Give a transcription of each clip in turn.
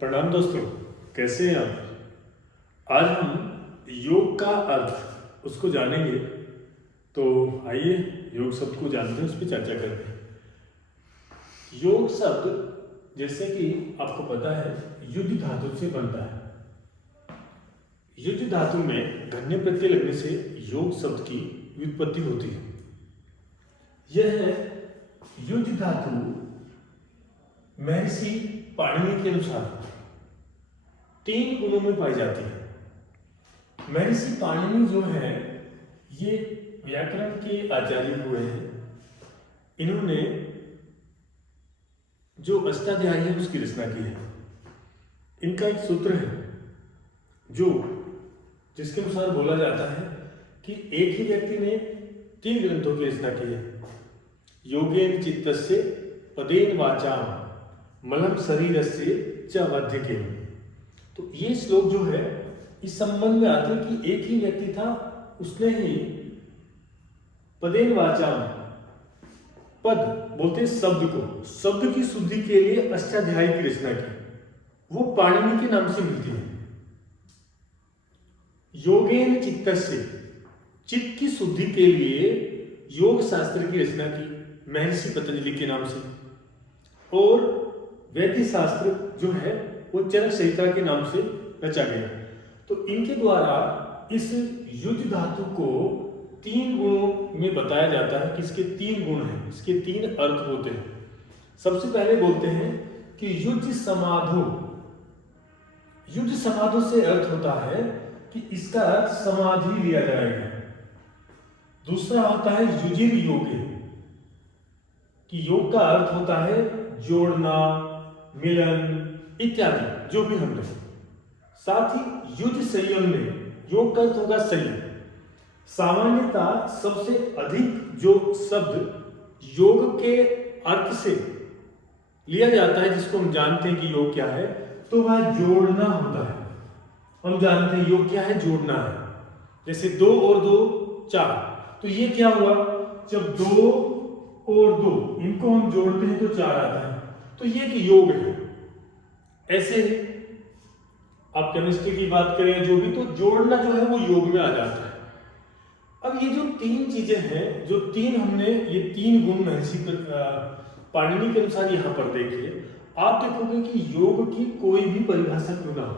प्रणाम दोस्तों, कैसे हैं आप। आज हम योग का अर्थ उसको जानेंगे। तो आइए योग शब्द को जानते हैं, उस पर चर्चा करते हैं। योग शब्द जैसे कि आपको पता है युद्ध धातु से बनता है। युद्ध धातु में घन्य प्रत्यय लगने से योग शब्द की व्युत्पत्ति होती है। यह युद्ध धातु महर्षि पाणिनि के अनुसार 3 गुणों में पाई जाती है। महर्षि पाणिनि जो है ये व्याकरण के आचार्य हुए हैं। इन्होंने जो अष्टाध्यायी है उसकी रचना की है। इनका एक सूत्र है जो जिसके अनुसार बोला जाता है कि एक ही व्यक्ति ने 3 ग्रंथों की रचना की है। योगेन चित्तस्य पदेन वाचाम मलम शरीरस्य च वध्यके। तो ये श्लोक जो है इस संबंध में आते हैं कि एक ही व्यक्ति था, उसने ही पदेन वाचाम, पद बोलते शब्द की शुद्धि के लिए अष्टाध्यायी की रचना की। वो पाणिनि के नाम से मिलती है। योगेन चित्तस्य, चित्त की शुद्धि के लिए योग शास्त्र की रचना की महर्षि पतंजलि के नाम से। और वैदिक शास्त्र जो है वो चरक संहिता के नाम से रचा गया। तो इनके द्वारा इस युद्ध धातु को 3 गुणों में बताया जाता है कि इसके 3 गुण हैं, इसके 3 अर्थ होते हैं। सबसे पहले बोलते हैं कि युद्ध समाधो। युद्ध समाधो से अर्थ होता है कि इसका अर्थ समाधि लिया जाएगा। दूसरा होता है युजिर योगे, कि योग का अर्थ होता है जोड़ना, मिलन इत्यादि जो भी हमने। साथ ही युद्ध संयम में योग का अर्थ होगा संयम। सामान्यतः सबसे अधिक जो शब्द योग के अर्थ से लिया जाता है, जिसको हम जानते हैं कि योग क्या है, तो वह जोड़ना होता है। हम जानते हैं योग क्या है, जोड़ना है। जैसे 2 और 2 4। तो ये क्या हुआ, जब 2 और 2 इनको हम जोड़ते हैं तो 4 आता है। तो ये एक योग है। ऐसे आप केमिस्ट्री की बात करें जो भी, तो जोड़ना जो है वो योग में आ जाता है। अब ये जो 3 चीजें हैं, जो 3 हमने ये 3 गुण महर्षि पाणिनि के अनुसार यहाँ पर देखे, आप देखोगे कि योग की कोई भी परिभाषा क्यों ना हो,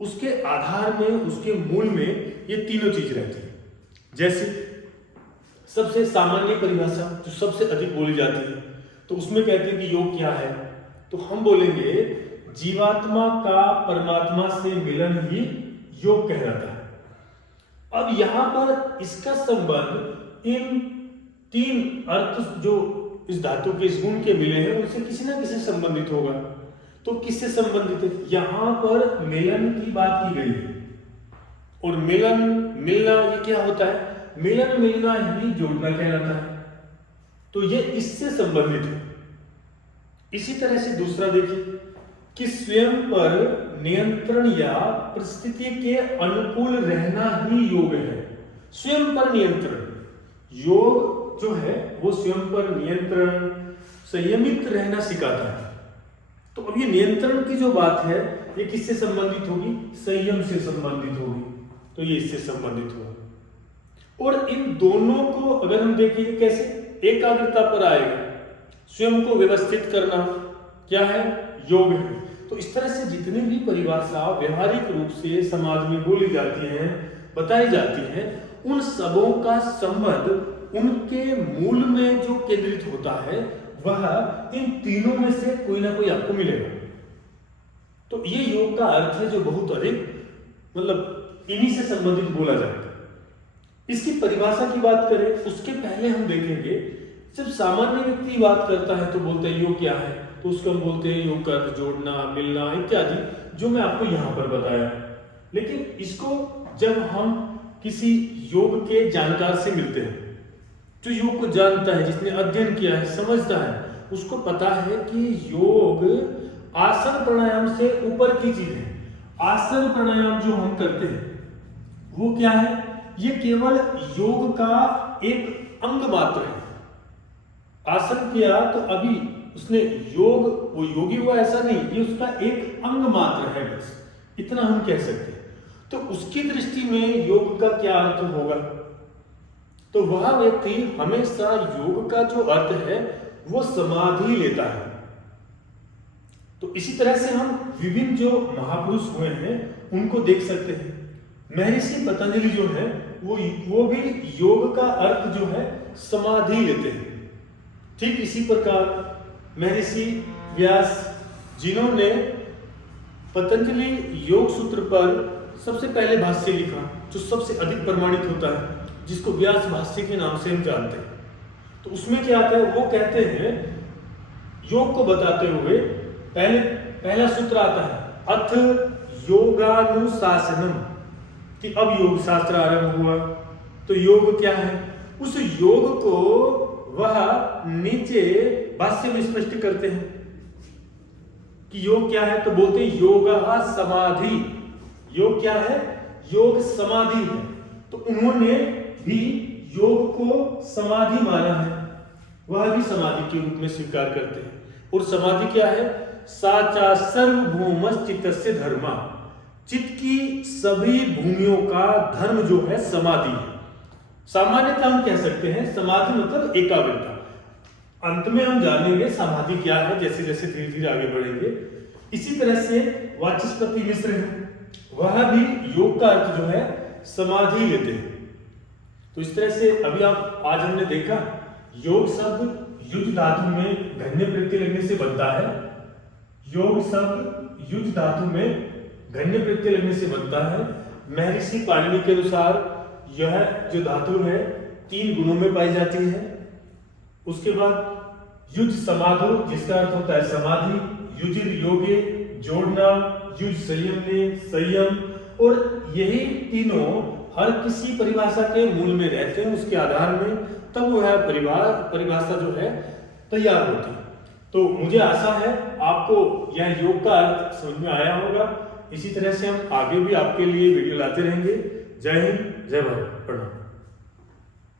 उसके आधार में, उसके मूल में ये तीनों चीज रहती है। जैसे सबसे सामान्य परिभाषा जो सबसे अधिक बोली जाती है, तो उसमें कहते हैं कि योग क्या है, तो हम बोलेंगे जीवात्मा का परमात्मा से मिलन ही योग कहलाता है। अब यहां पर इसका संबंध इन 3 अर्थ जो इस धातु के इस गुण के मिले हैं उनसे किसी ना किसी संबंधित होगा। तो किससे संबंधित है, यहां पर मिलन की बात की गई है। और मिलन, मिलना ये क्या होता है, मिलन मिलना ही जोड़ना कहलाता है। तो ये इससे संबंधित है। इसी तरह से दूसरा देखिए कि स्वयं पर नियंत्रण या परिस्थिति के अनुकूल रहना ही योग है। स्वयं पर नियंत्रण, योग जो है वो स्वयं पर नियंत्रण, संयमित रहना सिखाता है। तो अब ये नियंत्रण की जो बात है ये किससे संबंधित होगी, संयम से संबंधित होगी। तो ये इससे संबंधित होगा। और इन दोनों को अगर हम देखेंगे कैसे, एकाग्रता पर आएगा। स्वयं को व्यवस्थित करना क्या है, योग है। तो इस तरह से जितनी भी परिभाषा व्यवहारिक रूप से समाज में बोली जाती हैं, बताई जाती हैं, उन सबों का संबंध उनके मूल में जो केंद्रित होता है वह इन तीनों में से कोई ना कोई आपको मिलेगा। तो ये योग का अर्थ है जो बहुत अधिक मतलब इन्हीं से संबंधित बोला जाता है। इसकी परिभाषा की बात करें उसके पहले हम देखेंगे, जब सामान्य व्यक्ति बात करता है तो बोलते हैं योग क्या है, तो उसको हम बोलते हैं योग का अर्थ जोड़ना, मिलना इत्यादि जो मैं आपको यहाँ पर बताया। लेकिन इसको जब हम किसी योग के जानकार से मिलते हैं, जो योग को जानता है, जिसने अध्ययन किया है, समझता है, उसको पता है कि योग आसन प्राणायाम से ऊपर की चीज है। आसन प्राणायाम जो हम करते हैं वो क्या है, ये केवल योग का एक अंग मात्र है। आसन किया तो अभी उसने योग, वो योगी हुआ ऐसा नहीं, ये उसका एक अंग मात्र है, बस इतना हम कह सकते हैं। तो उसकी दृष्टि में योग का क्या अर्थ होगा? तो वह व्यक्ति हमेशा योग का जो अर्थ है वो समाधि लेता है। तो इसी तरह से हम विभिन्न जो महापुरुष हुए हैं उनको देख सकते हैं। महर्षि पतंजलि जो है वो भी योग का अर्थ जो है समाधि लेते हैं। ठीक इसी प्रकार महर्षि व्यास, जिन्होंने पतंजलि योग सूत्र पर सबसे पहले भाष्य लिखा, जो सबसे अधिक प्रमाणित होता है, जिसको व्यास भाष्य के नाम से हम जानते हैं। तो उसमें क्या आता है, वो कहते हैं योग को बताते हुए पहला सूत्र आता है अथ योगानुशासनम, कि अब योग शास्त्र आरंभ हुआ। तो योग क्या है? उस योग को वह नीचे भाष्य में स्पष्ट करते हैं कि योग क्या है। तो बोलते हैं योगा समाधि। योग क्या है? योग समाधि है। तो उन्होंने भी योग को समाधि माना है, वह भी समाधि के रूप में स्वीकार करते हैं। और समाधि क्या है? साचा सर्वभौमश्चित्तस्य धर्मा, चित्त की सभी भूमियों का धर्म जो है समाधि है। सामान्यतः हम कह सकते हैं समाधि मतलब एकाग्रता। अंत में हम जानेंगे समाधि क्या है, जैसे जैसे धीरे धीरे आगे बढ़ेंगे। इसी तरह से वाचस्पति मिश्र है, वह भी योग का अर्थ जो है समाधि लेते हैं। तो इस तरह से अभी आज हमने देखा योग शब्द युज धातु में घन्य प्रत्यय लगने से बनता है। योग शब्द युज धातु में घन्य प्रत्यय लगने से बनता है। महर्षि पाणिनि के अनुसार यह जो धातु है 3 गुणों में पाई जाती है। उसके बाद युज समाधो, जिसका अर्थ होता है समाधि, युजिर योगे जोड़ना, युज संयम ने संयम, और यही तीनों हर किसी परिभाषा के मूल में रहते हैं, उसके आधार में तब वह परिभाषा जो है तैयार होती है। तो मुझे आशा है आपको यह योग का अर्थ समझ में आया होगा। इसी तरह से हम आगे भी आपके लिए वीडियो लाते रहेंगे। जय हिंद, जय भारत, प्रणाम।